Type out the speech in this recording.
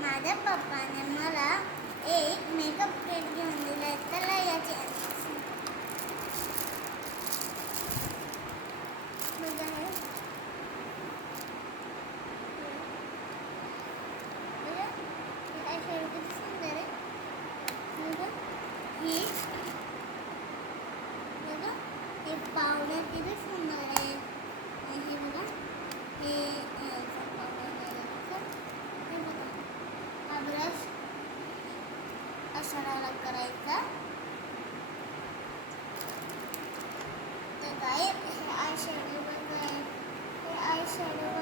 माझ्या पप्पाने मला एक मेकअप किट घेऊन दिले. त्याला याची सुंदर आहे. हे पावडर किती सुंदर आहे. हे बघा, हे हा ब्रश असा करायचा. तर काय हे आय शॅडो